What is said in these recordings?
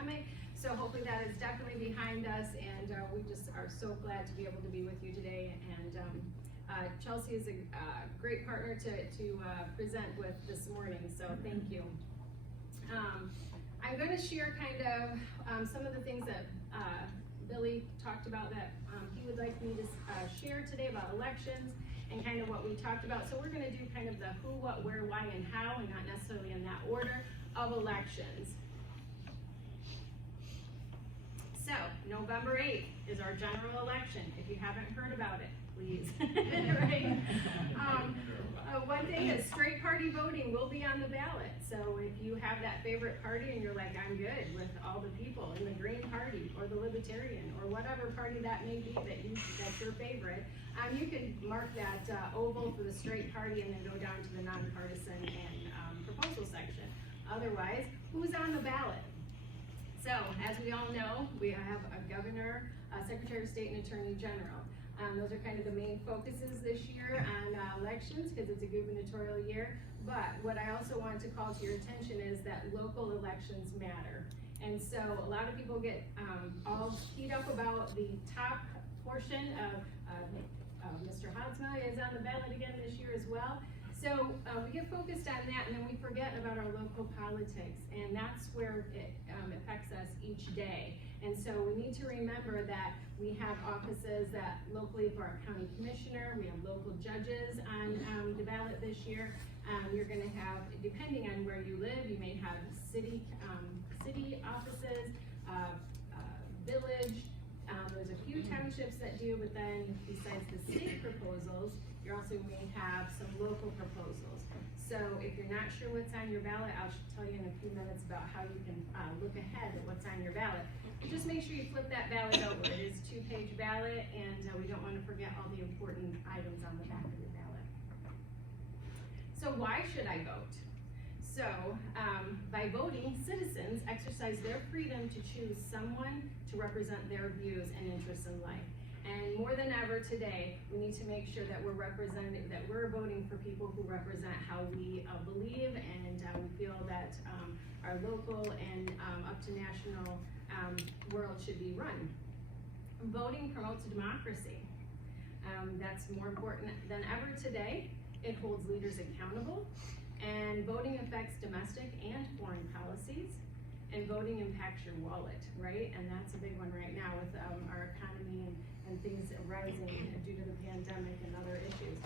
pandemic. So hopefully that is definitely behind us, and we just are so glad to be able to be with you today. And Chelsea is a great partner to present with this morning, so thank you. I'm going to share kind of some of the things that Billy talked about that he would like me to share today about elections and kind of what we talked about. So we're going to do kind of the who, what, where, why, and how, and not necessarily in that order of elections. So November 8th is our general election. If you haven't heard about it, please. Right? One thing is straight party voting will be on the ballot. So if you have that favorite party and you're like, I'm good with all the people in the Green Party or the Libertarian or whatever party that may be that's your favorite, you can mark that oval for the straight party and then go down to the nonpartisan and proposal section. Otherwise, who's on the ballot? So, as we all know, we have a governor, a secretary of state, and attorney general. Those are kind of the main focuses this year on elections because it's a gubernatorial year. But what I also want to call to your attention is that local elections matter. And so a lot of people get all keyed up about the top portion of Mr. Hadsma is on the ballot again this year as well. So we get focused on that, and then we forget about our local politics, and that's where it affects us each day. And so we need to remember that we have offices that locally for our county commissioner, we have local judges on the ballot this year. You're going to have, depending on where you live, you may have city offices, village. There's a few townships that do, but then besides the state proposals, you also may have some local proposals. So if you're not sure what's on your ballot, I'll tell you in a few minutes about how you can look ahead at what's on your ballot. Just make sure you flip that ballot over. It is a 2-page ballot, and we don't want to forget all the important items on the back of your ballot. So why should I vote? So by voting, citizens exercise their freedom to choose someone to represent their views and interests in life. And more than ever today, we need to make sure that we're voting for people who represent how we believe, and we feel that our local and up to national world should be run. Voting promotes democracy. That's more important than ever today. It holds leaders accountable, and voting affects domestic and foreign policies, and voting impacts your wallet, right? And that's a big one right now with our economy and things rising due to the pandemic and other issues.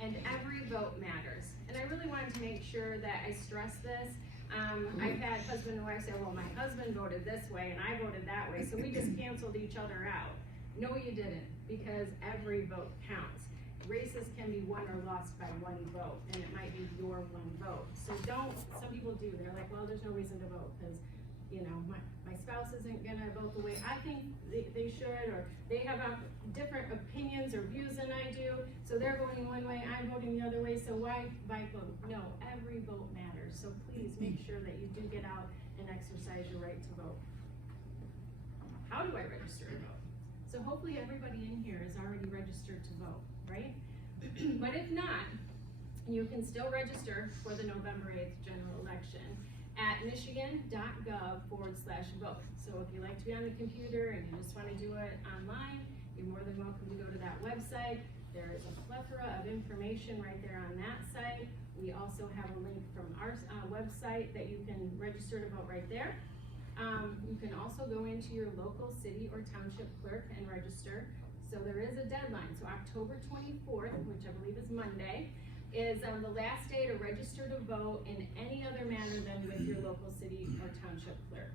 And every vote matters. And I really wanted to make sure that I stress this. I've had husband and wife say, well, my husband voted this way and I voted that way, so we just canceled each other out. No, you didn't, because every vote counts. Races can be won or lost by one vote, and it might be your one vote. So some people do, they're like, well, there's no reason to vote because, you know, my spouse isn't gonna vote the way I think they should, or they have different opinions or views than I do, so they're voting one way, I'm voting the other way, so why vote? No, every vote matters, so please make sure that you do get out and exercise your right to vote. How do I register to vote? So hopefully everybody in here is already registered to vote, right? But if not, you can still register for the November 8th general election at michigan.gov/vote. So if you like to be on the computer and you just want to do it online, you're more than welcome to go to that website. There is a plethora of information right there on that site. We also have a link from our website that you can register to vote right there. You can also go into your local city or township clerk and register. So there is a deadline. So October 24th, which I believe is Monday, is the last day to register to vote in any other manner than with your local city or township clerk.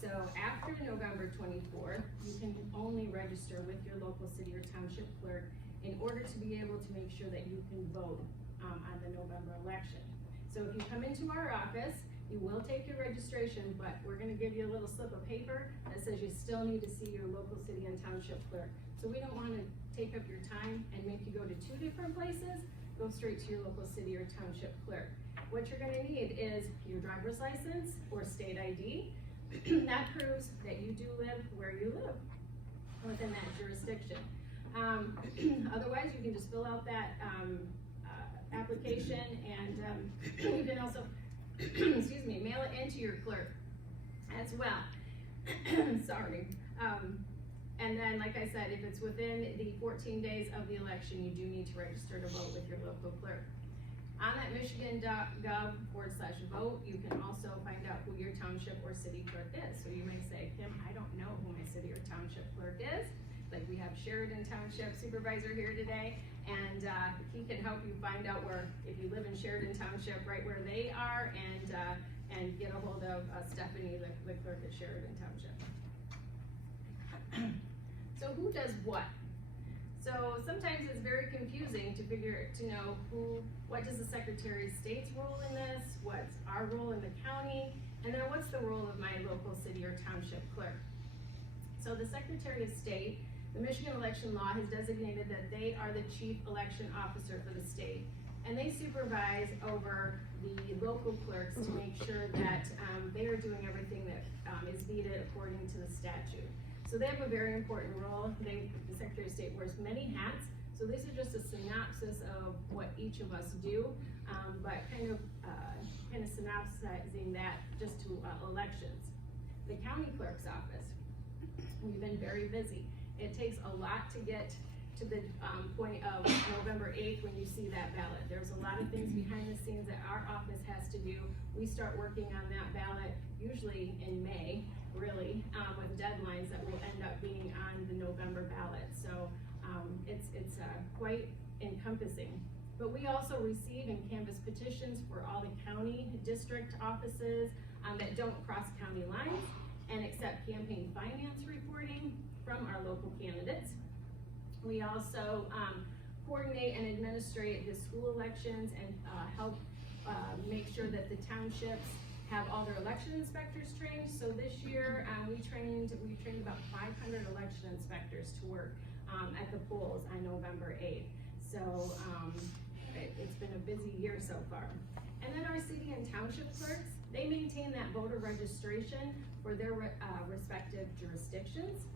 So after November 24th, you can only register with your local city or township clerk in order to be able to make sure that you can vote on the November election. So if you come into our office, you will take your registration, but we're going to give you a little slip of paper that says you still need to see your local city and township clerk. So we don't want to take up your time and make you go to 2 different places. Go straight to your local city or township clerk. What you're going to need is your driver's license or state ID. That proves that you do live where you live within that jurisdiction. Otherwise, you can just fill out that application, and you can also excuse me, mail it into your clerk as well. Sorry. And then, like I said, if it's within the 14 days of the election, you do need to register to vote with your local clerk. On that michigan.gov/vote, you can also find out who your township or city clerk is. So you may say, Kim, I don't know who my city or township clerk is. Like we have Sheridan Township Supervisor here today, and he can help you find out where, if you live in Sheridan Township, right where they are, and get a hold of Stephanie, the clerk at Sheridan Township. So who does what? So sometimes it's very confusing to know what does the Secretary of State's role in this, what's our role in the county, and then what's the role of my local city or township clerk. So the Secretary of State, the Michigan election law has designated that they are the chief election officer for the state, and they supervise over the local clerks to make sure that they are doing everything that is needed according to the statute. So they have a very important role. The Secretary of State wears many hats. So this is just a synopsis of what each of us do, but kind of synopsizing that just to elections. The county clerk's office, we've been very busy. It takes a lot to get to the point of November 8th when you see that ballot. There's a lot of things behind the scenes that our office has to do. We start working on that ballot usually in May, really, with deadlines that will end up being on the November ballot. So it's quite encompassing. But we also receive and canvass petitions for all the county district offices that don't cross county lines and accept campaign finance reporting from our local candidates. We also coordinate and administrate the school elections and help make sure that the townships have all their election inspectors trained. So this year we trained about 500 election inspectors to work at the polls on November 8th. So it's been a busy year so far. And then our city and township clerks, they maintain that voter registration for their respective jurisdictions.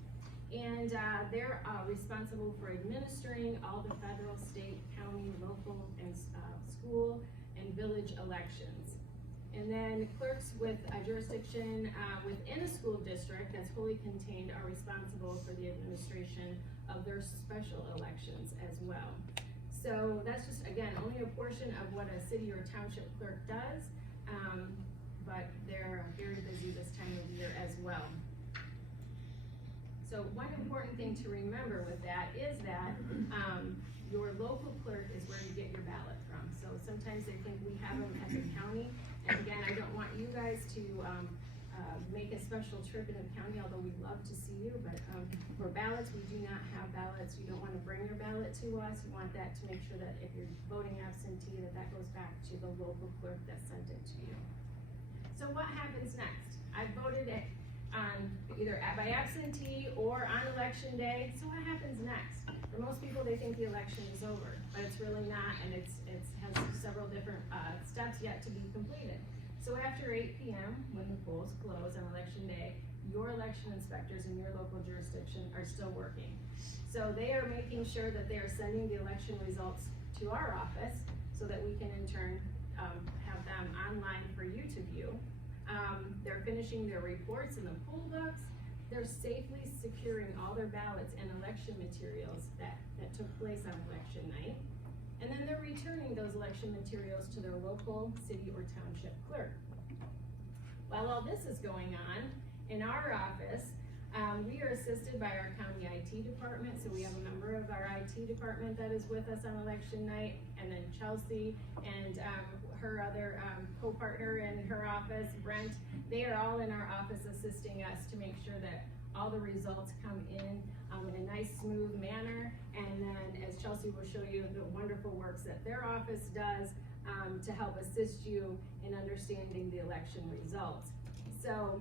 And they're responsible for administering all the federal, state, county, local, and school and village elections. And then clerks with a jurisdiction within a school district that's fully contained are responsible for the administration of their special elections as well. So that's just, again, only a portion of what a city or township clerk does, but they're very busy this time of year as well. So one important thing to remember with that is that your local clerk is where you get your ballot from. So sometimes they think we have them at the county, and again, I don't want you guys to make a special trip into the county, although we'd love to see you, but for ballots, we do not have ballots. You don't want to bring your ballot to us. You want that to make sure that if you're voting absentee, that goes back to the local clerk that sent it to you. So what happens next? I voted on either by absentee or on election day. So what happens next? For most people, they think the election is over, but it's really not, and it has several different steps yet to be completed. So after 8 p.m., when the polls close on election day, your election inspectors in your local jurisdiction are still working. So they are making sure that they are sending the election results to our office so that we can in turn have them online for you to view. They're finishing their reports in the poll books. They're safely securing all their ballots and election materials that took place on election night. And then they're returning those election materials to their local city or township clerk. While all this is going on, in our office, we are assisted by our county IT department. So we have a member of our IT department that is with us on election night, and then Chelsea and her other co-partner in her office, Brent. They are all in our office assisting us to make sure that all the results come in a nice, smooth manner. And then, as Chelsea will show you, the wonderful works that their office does to help assist you in understanding the election results. So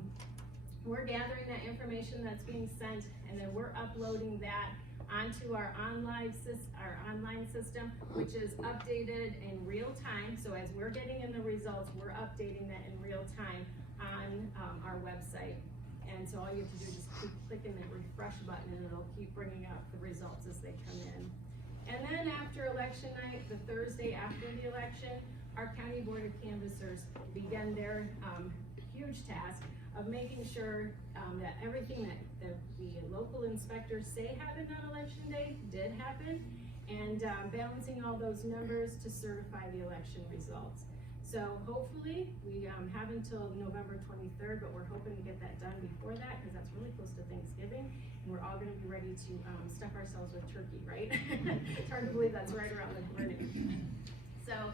we're gathering that information that's being sent, and then we're uploading that onto our online system, which is updated in real time. So as we're getting in the results, we're updating that in real time on our website. And so all you have to do is just keep clicking that refresh button, and it'll keep bringing up the results as they come in. And then after election night, the Thursday after the election, our County Board of Canvassers begin their huge task of making sure that everything that the local inspectors say happened on election day did happen, and balancing all those numbers to certify the election results. So hopefully, we have until November 23rd, but we're hoping to get that done before that, because that's really close to Thanksgiving, and we're all gonna be ready to stuff ourselves with turkey, right? It's hard to believe that's right around the corner. So,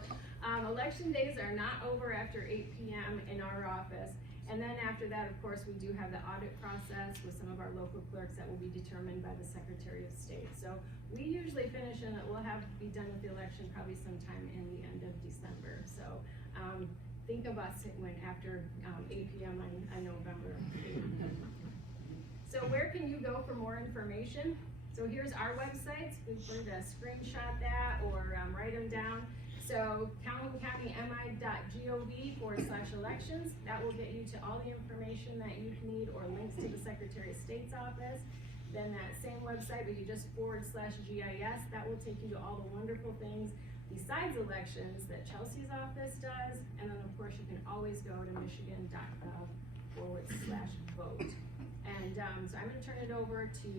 election days are not over after 8 p.m. in our office. And then after that, of course, we do have the audit process with some of our local clerks that will be determined by the Secretary of State. So we usually finish and we'll be done with the election probably sometime in the end of December. So think of us when after 8 p.m. on November 8th. So where can you go for more information? So here's our websites. We prefer to screenshot that or write them down. So calhouncountymi.gov/elections, that will get you to all the information that you need or links to the Secretary of State's office. Then that same website, but you just /GIS, that will take you to all the wonderful things besides elections that Chelsea's office does. And then of course you can always go to michigan.gov/vote. And so I'm gonna turn it over to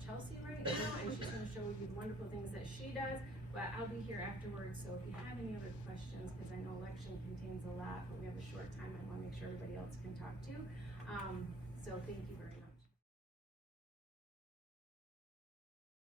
Chelsea right now, and she's gonna show you the wonderful things that she does. But I'll be here afterwards, so if you have any other questions, because I know election contains a lot, but we have a short time, I wanna make sure everybody else can talk too. So thank you very much.